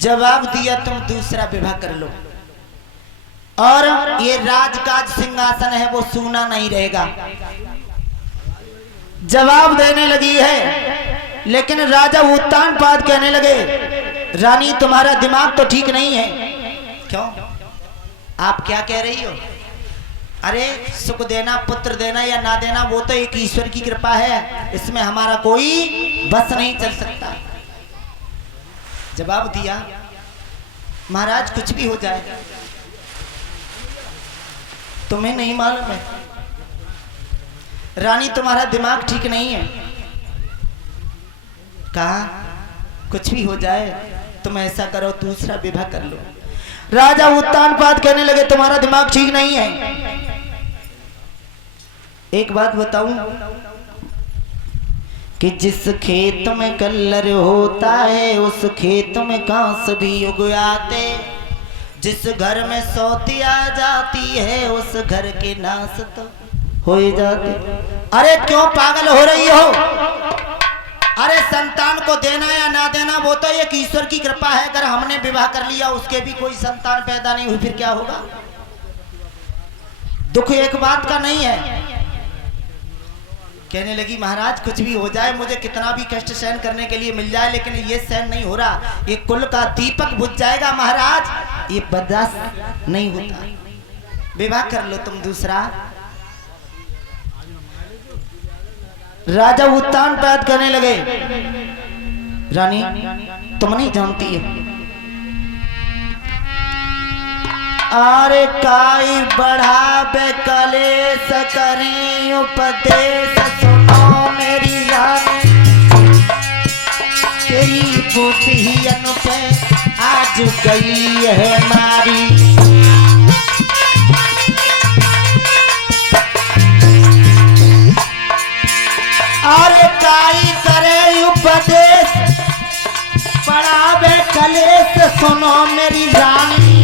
जवाब दिया तुम दूसरा विवाह कर लो और ये राजकाज सिंहासन है वो सूना नहीं रहेगा। जवाब देने लगी है, लेकिन राजा उत्तानपाद कहने लगे, रानी तुम्हारा दिमाग तो ठीक नहीं है। क्यों? आप क्या कह रही हो? अरे सुख देना, पुत्र देना या ना देना वो तो एक ईश्वर की कृपा है, इसमें हमारा कोई बस नहीं चल सकता। जवाब दिया, महाराज कुछ भी हो जाए, तुम्हें नहीं मालूम है रानी तुम्हारा दिमाग ठीक नहीं है। कहा कुछ भी हो जाए तुम ऐसा करो दूसरा विवाह कर लो। राजा उत्तानपाद कहने लगे तुम्हारा दिमाग ठीक नहीं है। एक बात बताऊं कि जिस खेत में कल्लर होता है उस खेत में घास भी उग आते, जिस घर में सौती आ जाती है उस घर के नाश तो हो जाते। अरे क्यों पागल हो रही हो? अरे संतान को देना या ना देना वो तो एक ईश्वर की कृपा है। अगर हमने विवाह कर लिया उसके भी कोई संतान पैदा नहीं हुई फिर क्या होगा? दुख एक बात का नहीं है। कहने लगी महाराज कुछ भी हो जाए, मुझे कितना भी कष्ट सहन करने के लिए मिल जाए, लेकिन ये सहन नहीं हो रहा, ये कुल का दीपक बुझ जाएगा महाराज, ये बर्दाश्त नहीं होता। विवाह कर लो तुम दूसरा। राजा उत्तानपाद कहने लगे, रानी तुम नहीं जानती है, अरे काई बढ़ावे कलेश करें उपदेश सुनो मेरी रानी, तेरी बुद्धियन पे आज गई है मारी। अरे काई करे उपदेश बढ़ावे कलेश सुनो मेरी रानी,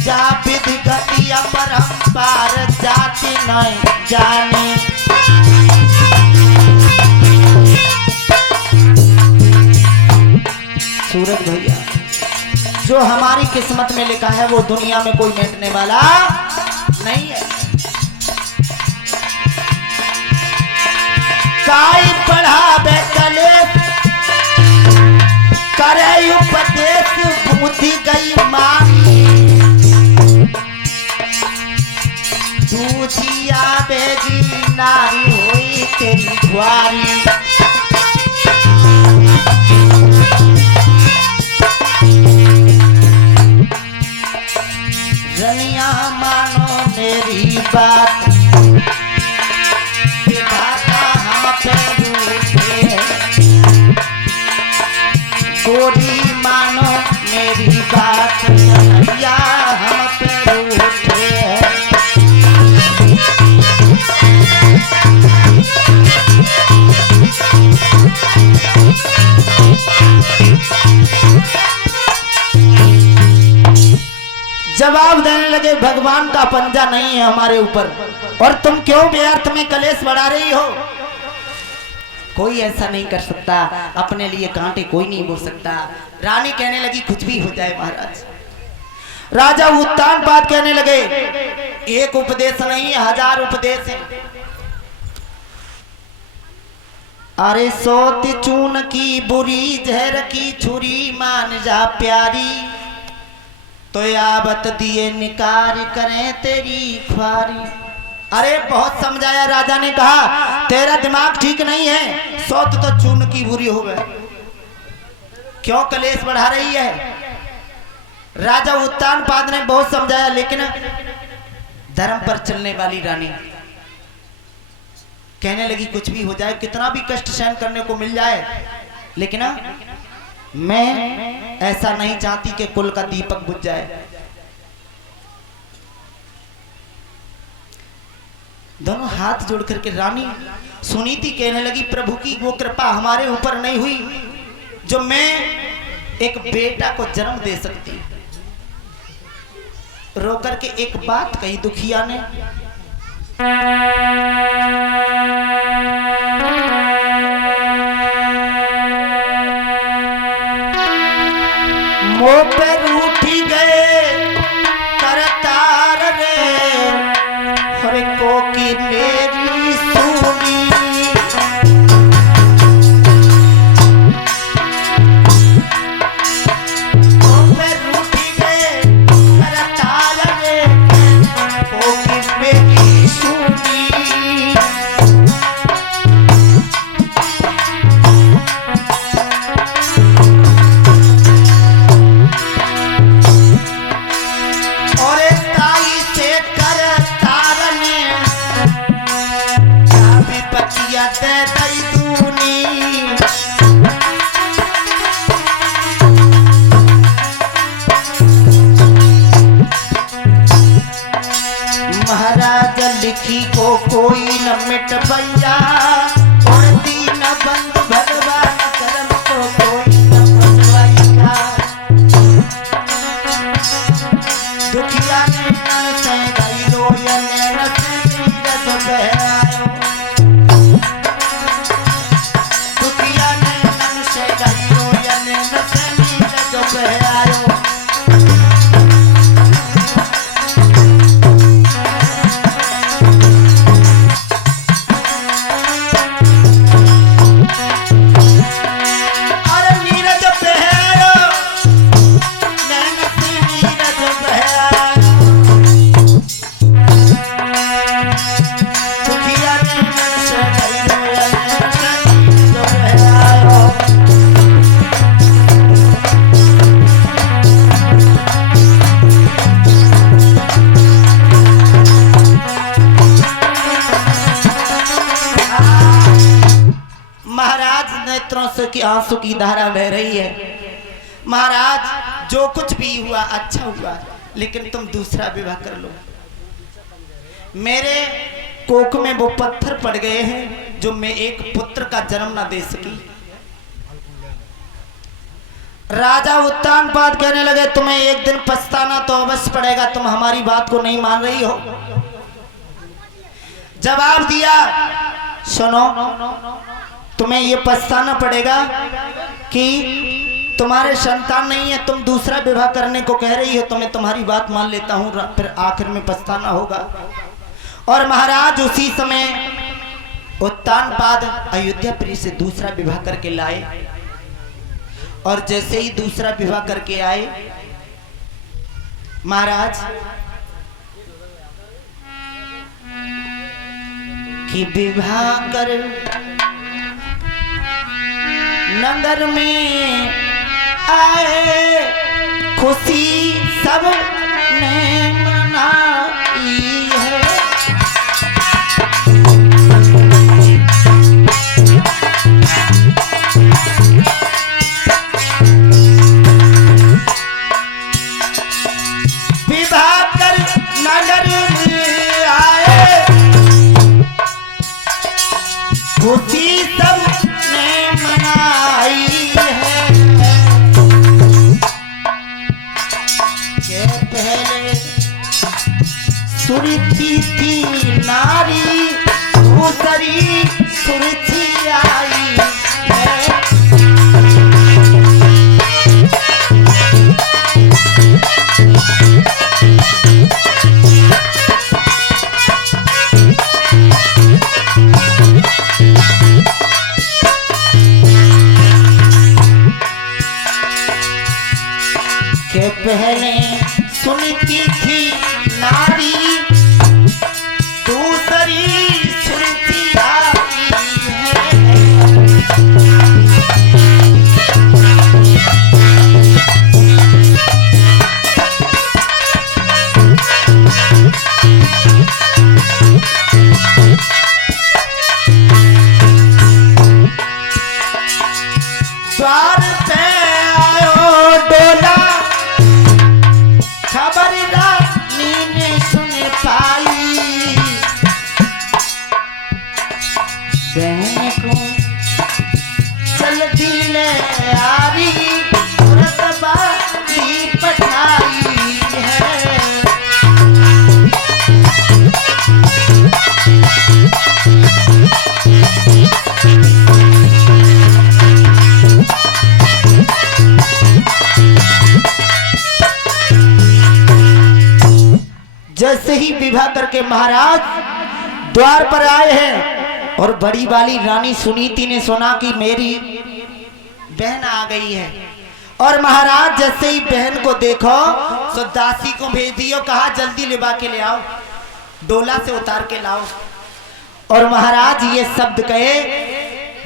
जा विधि गति अपरंपार जाति नहीं जानी। सूरज भैया जो हमारी किस्मत में लिखा है वो दुनिया में कोई मिटने वाला नहीं है। काई बढ़ावे कलेश करे उपदेश बुद्धि गई मानी, दूधिया बेगी नारी हुई तेरी द्वारी। रनिया मानो मेरी बात, विधाता हम पे रूठे हैं, गोरी मानो मेरी बात, रनिया हम पे रूठे हैं। जवाब देने लगे, भगवान का पंजा नहीं है हमारे ऊपर, और तुम क्यों व्यर्थ में कलेश बढ़ा रही हो? कोई ऐसा नहीं कर सकता, अपने लिए कांटे कोई नहीं बोल सकता। रानी कहने लगी कुछ भी हो जाए महाराज। राजा उत्तानपाद कहने लगे, एक उपदेश नहीं हजार उपदेश है। अरे सोती चून की बुरी जहर की छुरी मान जा प्यारी, तो यावत दिए निकार करें तेरी ख्वारी। अरे बहुत समझाया, राजा ने कहा तेरा दिमाग ठीक नहीं है, सौत तो चून की बुरी हो गए, क्यों कलेश बढ़ा रही है? राजा उत्तानपाद ने बहुत समझाया, लेकिन धर्म पर चलने वाली रानी कहने लगी कुछ भी हो जाए, कितना भी कष्ट सहन करने को मिल जाए, लेकिन मैं ऐसा नहीं चाहती कि कुल का दीपक बुझ जाए। दोनों हाथ जोड़ करके रानी सुनीति कहने लगी, प्रभु की वो कृपा हमारे ऊपर नहीं हुई जो मैं एक बेटा को जन्म दे सकती। रो करके एक बात कही दुखिया ने, पे रूठी गए करतार रे, हर को की मेरी सुनी। महाराज लिखी को कोई न मिट भैया, और दीन बंधु भगवान करम को कोई न भजवैया। दुखिया ने मन से गई रोयन से नीरज बहायो, दुखिया ने मन से गई रोयन से नीरज बहायो। की आंसू की धारा बह रही है। महाराज जो कुछ भी हुआ अच्छा हुआ, लेकिन तुम दूसरा विवाह कर लो। मेरे कोख में वो पत्थर पड़ गए हैं जो मैं एक पुत्र का जन्म ना दे सकी। राजा उत्तानपाद कहने लगे तुम्हें एक दिन पछताना तो अवश्य पड़ेगा, तुम हमारी बात को नहीं मान रही हो। जवाब दिया सुनो, तुम्हें ये पछताना पड़ेगा कि तुम्हारे संतान नहीं है, तुम दूसरा विवाह करने को कह रही हो, तो मैं तुम्हारी बात मान लेता हूँ, फिर आखिर में पछताना होगा। और महाराज उसी समय उत्तानपाद अयोध्यापुरी से दूसरा विवाह करके लाए, और जैसे ही दूसरा विवाह करके आए महाराज कि विवाह कर नगर में आए, खुशी सब ने मनाई है। विवाह कर नगर में आए, खुशी सब ने मनाई है। के पहले सुरती थी नारी, दूसरी सुरती आई है। के पहले सुनती थी नारी, दूसरी सुनती आई है। द्वार पे आयो डोला, खबर रानी ने सुन पाई, बहन को जल्दी ले आरी, रतबारी पठाई है। जैसे ही विवाह करके महाराज द्वार पर आए हैं और बड़ी वाली रानी सुनीति ने सुना कि मेरी बहन आ गई है, और महाराज जैसे ही बहन को देखो तो दासी को भेज दियो, कहा जल्दी लिबा के ले आओ, डोला से उतार के लाओ। और महाराज ये शब्द कहे,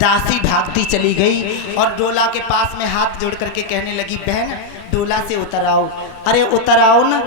दासी भागती चली गई और डोला के पास में हाथ जोड़ करके कहने लगी, बहन डोला से उतर आओ। अरे उतर आओ ना,